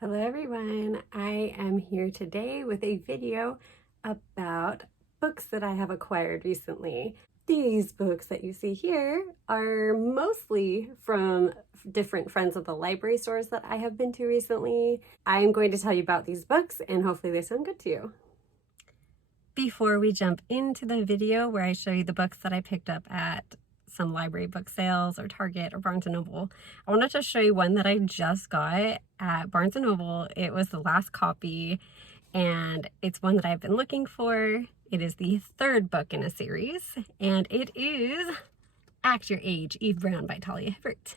Hello everyone, I am here today with a video about books that I have acquired recently. These books that you see here are mostly from different friends of the library stores that I have been to recently. I am going to tell you about these books and hopefully they sound good to you. Before we jump into the video where I show you the books that I picked up at some library book sales or Target or Barnes & Noble, I wanted to show you one that I just got at Barnes & Noble. It was the last copy and it's one that I've been looking for. It is the third book in a series and it is Act Your Age, Eve Brown by Talia Hibbert.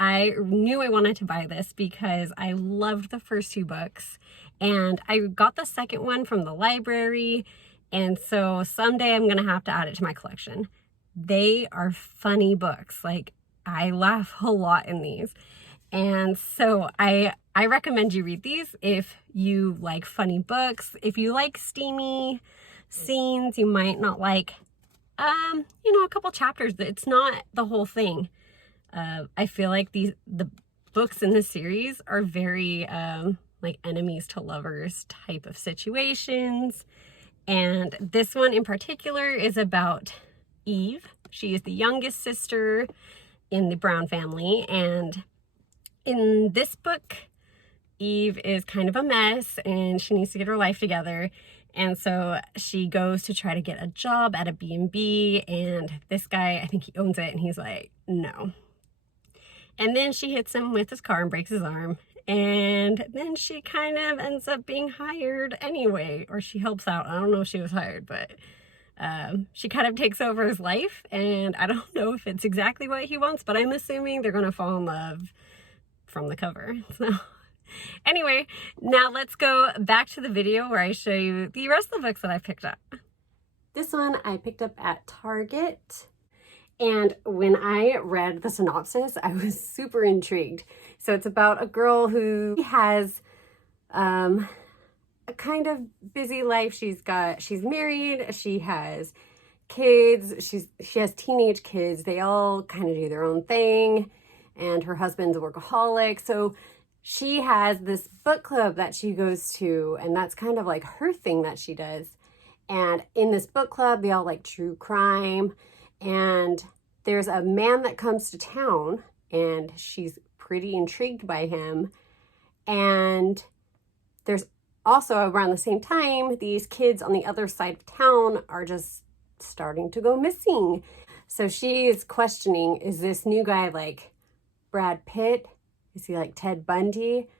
I knew I wanted to buy this because I loved the first two books and I got the second one from the library, and so someday I'm gonna have to add it to my collection. They are funny books. Like, I laugh a lot in these. And so I recommend you read these if you like funny books. If you like steamy scenes, you might not like, a couple chapters. It's not the whole thing. I feel like the books in this series are very like enemies to lovers type of situations. And this one in particular is about Eve. She is the youngest sister in the Brown family, and in this book Eve is kind of a mess and she needs to get her life together, and so she goes to try to get a job at a B&B, and this guy, I think he owns it, and he's like, no. And then she hits him with his car and breaks his arm, and then she kind of ends up being hired anyway, or she helps out. I don't know if she was hired, but she kind of takes over his life, and I don't know if it's exactly what he wants, but I'm assuming they're gonna fall in love from the cover. So anyway, now let's go back to the video where I show you the rest of the books that I picked up. This one I picked up at Target, and when I read the synopsis, I was super intrigued. So it's about a girl who has a kind of busy life. She's married, she has kids, she has teenage kids. They all kind of do their own thing, and her husband's a workaholic. So she has this book club that she goes to, and that's kind of like her thing that she does. And in this book club, they all like true crime, and there's a man that comes to town, and she's pretty intrigued by him. And there's also, around the same time, these kids on the other side of town are just starting to go missing. So she is questioning, is this new guy like Brad Pitt? Is he like Ted Bundy?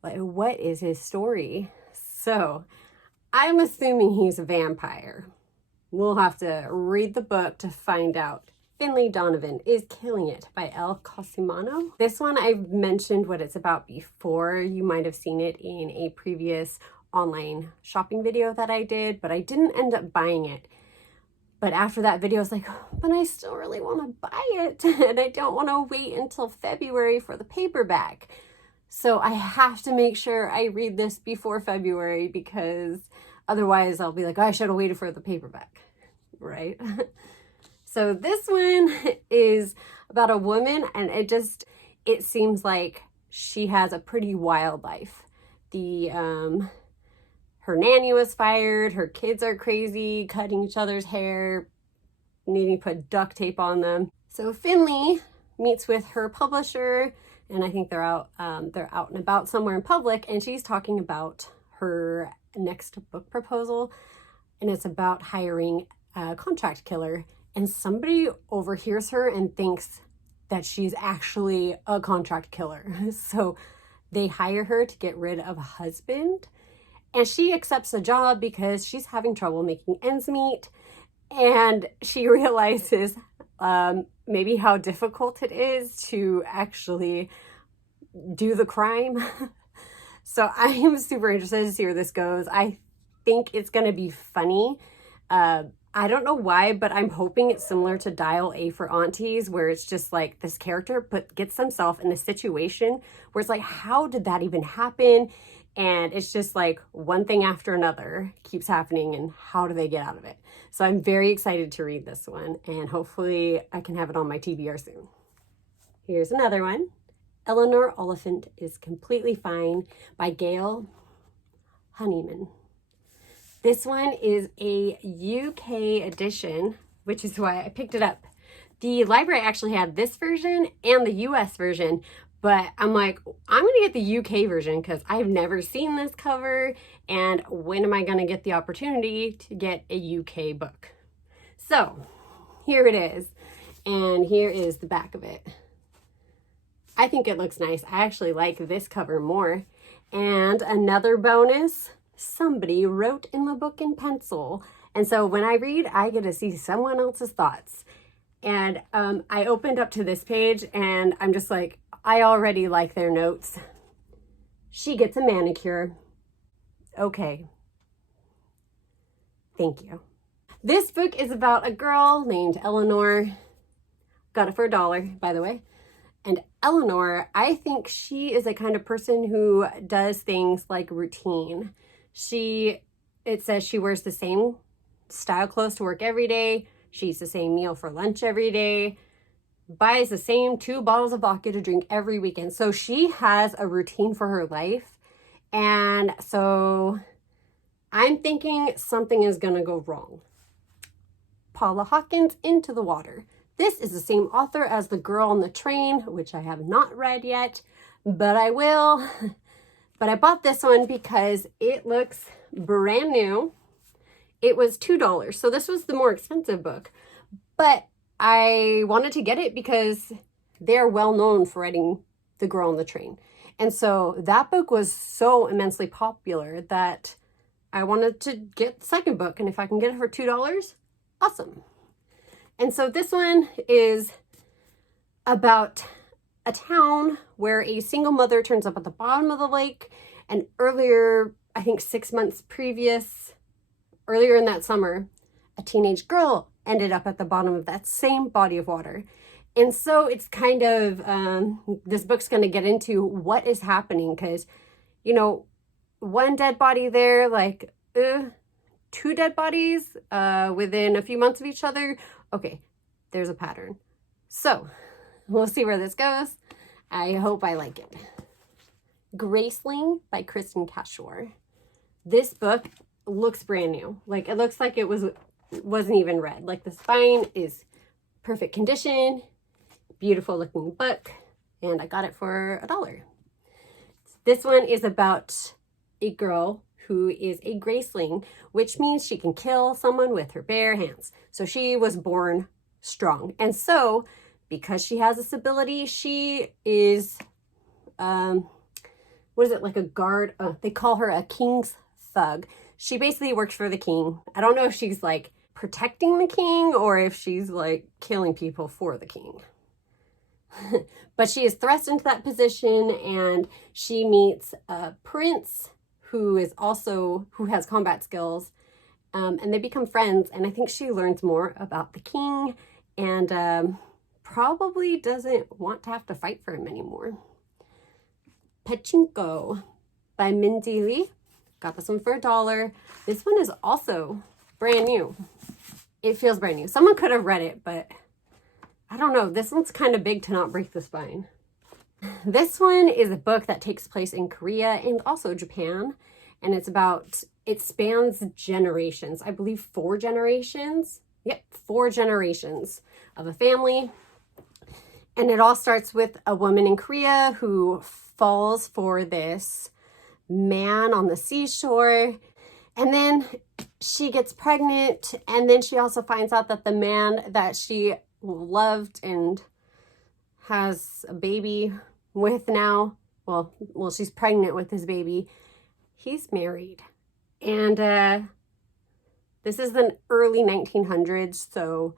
Like, what is his story? So I'm assuming he's a vampire. We'll have to read the book to find out. Finley Donovan is Killing It by Elle Cosimano. This one, I've mentioned what it's about before. You might have seen it in a previous online shopping video that I did, but I didn't end up buying it. But after that video, I was like, but I still really want to buy it, and I don't want to wait until February for the paperback. So I have to make sure I read this before February, because otherwise I'll be like, oh, I should have waited for the paperback, right? So this one is about a woman, and it seems like she has a pretty wild life. Her nanny was fired, her kids are crazy, cutting each other's hair, needing to put duct tape on them. So Finley meets with her publisher, and I think they're out and about somewhere in public, and she's talking about her next book proposal, and it's about hiring a contract killer. And somebody overhears her and thinks that she's actually a contract killer. So they hire her to get rid of a husband, and she accepts the job because she's having trouble making ends meet. And she realizes maybe how difficult it is to actually do the crime. So I am super interested to see where this goes. I think it's going to be funny. I don't know why, but I'm hoping it's similar to Dial A for Aunties, where it's just like this character gets themselves in a situation where it's like, how did that even happen? And it's just like one thing after another keeps happening, and how do they get out of it? So I'm very excited to read this one, and hopefully I can have it on my TBR soon. Here's another one. Eleanor Oliphant is Completely Fine by Gail Honeyman. This one is a UK edition, which is why I picked it up. The library actually had this version and the US version, but I'm like, I'm gonna get the UK version because I've never seen this cover, and when am I gonna get the opportunity to get a UK book? So here it is, and here is the back of it. I think it looks nice. I actually like this cover more. And another bonus, somebody wrote in the book in pencil. And so when I read, I get to see someone else's thoughts. And I opened up to this page and I'm just like, I already like their notes. She gets a manicure. Okay. Thank you. This book is about a girl named Eleanor. Got it for $1, by the way. And Eleanor, I think she is a kind of person who does things like routine. It says she wears the same style clothes to work every day. She eats the same meal for lunch every day. Buys the same 2 bottles of vodka to drink every weekend. So she has a routine for her life. And so I'm thinking something is gonna go wrong. Paula Hawkins, Into the Water. This is the same author as The Girl on the Train, which I have not read yet, but I will. But I bought this one because it looks brand new. It was $2, so this was the more expensive book. But I wanted to get it because they're well known for writing The Girl on the Train. And so that book was so immensely popular that I wanted to get the second book. And if I can get it for $2, awesome. And so this one is about a town where a single mother turns up at the bottom of the lake. And earlier, I think 6 months earlier in that summer, a teenage girl ended up at the bottom of that same body of water. And so it's kind of, this book's going to get into what is happening because, you know, one dead body there, like, 2 dead bodies within a few months of each other. Okay, there's a pattern. So we'll see where this goes. I hope I like it. Graceling by Kristen Cashore. This book looks brand new. Like, it looks like it wasn't even read. Like, the spine is perfect condition, beautiful looking book, and I got it for $1. This one is about a girl who is a graceling, which means she can kill someone with her bare hands. So she was born strong. And so because she has this ability, she is, what is it, like a guard? They call her a king's thug. She basically works for the king. I don't know if she's like protecting the king or if she's like killing people for the king. But she is thrust into that position and she meets a prince who has combat skills, and they become friends, and I think she learns more about the king and probably doesn't want to have to fight for him anymore. Pachinko by Mindy Lee. Got this one for $1. This one is also brand new. It feels brand new. Someone could have read it, but I don't know. This one's kind of big to not break the spine. This one is a book that takes place in Korea and also Japan, and it spans generations. I believe 4 generations. Yep, 4 generations of a family. And it all starts with a woman in Korea who falls for this man on the seashore, and then she gets pregnant, and then she also finds out that the man that she loved and has a baby with now, well, she's pregnant with his baby, he's married. And this is the early 1900s, so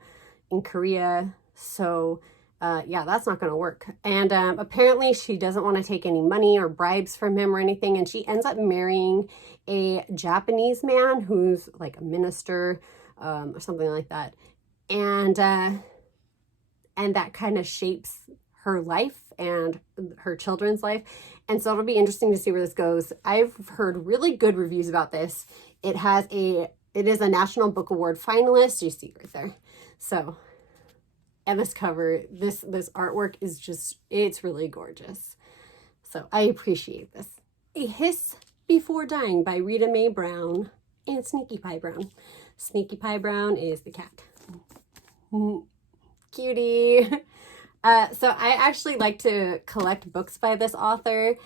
in Korea, so yeah, that's not going to work. And apparently she doesn't want to take any money or bribes from him or anything, and she ends up marrying a Japanese man who's like a minister or something like that. And that kind of shapes her life and her children's life. And so it'll be interesting to see where this goes. I've heard really good reviews about this. It is a National Book Award finalist. You see right there. So, and this cover, this artwork is just, it's really gorgeous. So I appreciate this. A Hiss Before Dying by Rita Mae Brown and Sneaky Pie Brown. Sneaky Pie Brown is the cat. Cutie. So I actually like to collect books by this author.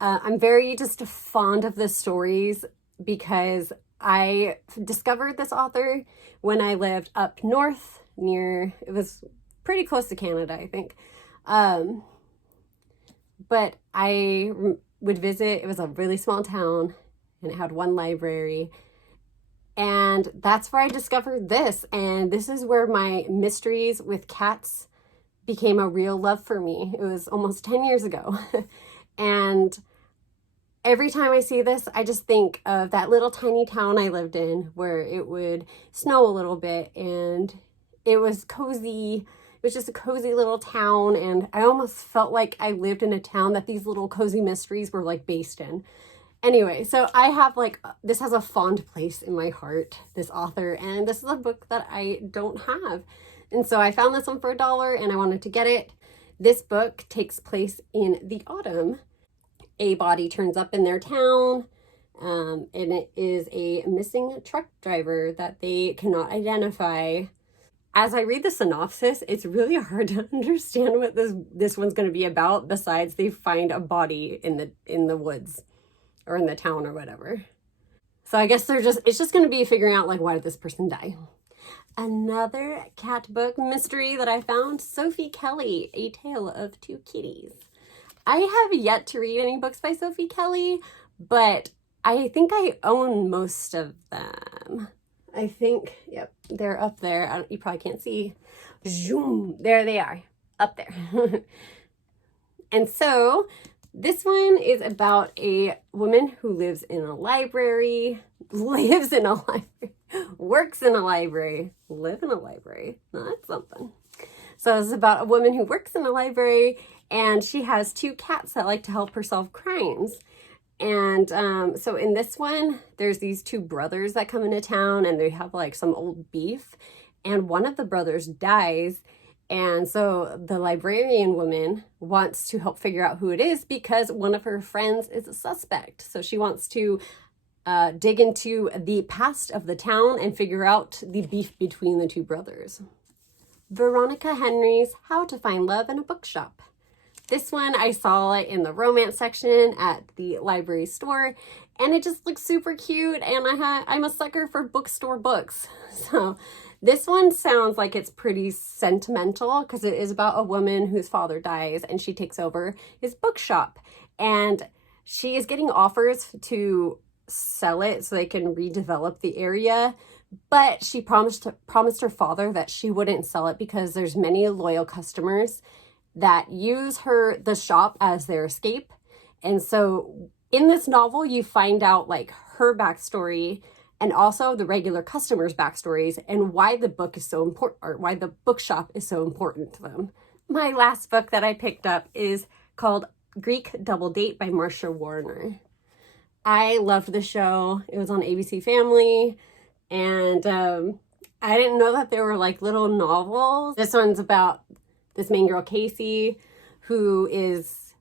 I'm very just fond of the stories because I discovered this author when I lived up north near, it was pretty close to Canada, I think. But I would visit, it was a really small town and it had one library. And that's where I discovered this. And this is where my mysteries with cats became a real love for me. It was almost 10 years ago. And every time I see this, I just think of that little tiny town I lived in where it would snow a little bit and it was cozy. It was just a cozy little town. And I almost felt like I lived in a town that these little cozy mysteries were like based in. Anyway, so I have like, this has a fond place in my heart, this author, and this is a book that I don't have. And so I found this one for $1 and I wanted to get it. This book takes place in the autumn. A body turns up in their town, and it is a missing truck driver that they cannot identify. As I read the synopsis, it's really hard to understand what this one's going to be about, besides they find a body in the woods. Or in the town or whatever. So I guess it's just going to be figuring out like, why did this person die? Another cat book mystery that I found, Sophie Kelly, A Tale of Two Kitties. I have yet to read any books by Sophie Kelly, but I think I own most of them. I think, yep, they're up there. You probably can't see. Zoom, there they are, up there. And so this one is about a woman who lives in a library, works in a library, live in a library. That's something. So it's about a woman who works in a library and she has two cats that like to help her solve crimes. And so in this one, there's these two brothers that come into town and they have like some old beef and one of the brothers dies. And so the librarian woman wants to help figure out who it is because one of her friends is a suspect. So she wants to dig into the past of the town and figure out the beef between the two brothers. Veronica Henry's How to Find Love in a Bookshop. This one, I saw it in the romance section at the library store and it just looks super cute. And I'm a sucker for bookstore books. So this one sounds like it's pretty sentimental because it is about a woman whose father dies and she takes over his bookshop. And she is getting offers to sell it so they can redevelop the area. But she promised her father that she wouldn't sell it because there's many loyal customers that use the shop as their escape. And so in this novel, you find out like her backstory and also the regular customers' backstories and why the book is so important, or why the bookshop is so important to them. My last book that I picked up is called Greek Double Date by Marsha Warner. I loved the show. It was on ABC Family, and I didn't know that there were like little novels. This one's about this main girl, Casey, who is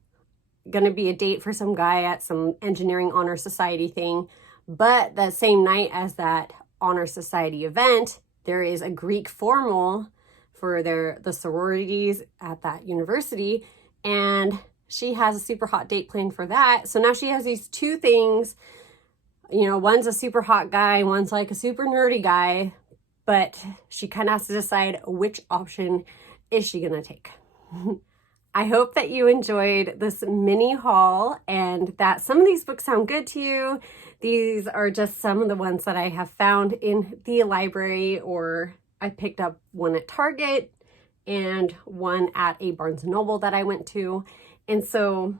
gonna be a date for some guy at some engineering honor society thing. But that same night as that honor society event, there is a Greek formal for the sororities at that university. And she has a super hot date planned for that. So now she has these two things, you know, one's a super hot guy, one's like a super nerdy guy, but she kind of has to decide which option is she gonna take. I hope that you enjoyed this mini haul and that some of these books sound good to you. These are just some of the ones that I have found in the library, or I picked up one at Target and one at a Barnes & Noble that I went to. And so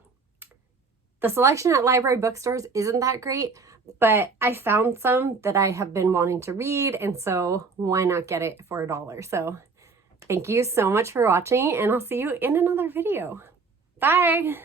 the selection at library bookstores isn't that great, but I found some that I have been wanting to read, and so why not get it for $1? So thank you so much for watching, and I'll see you in another video. Bye!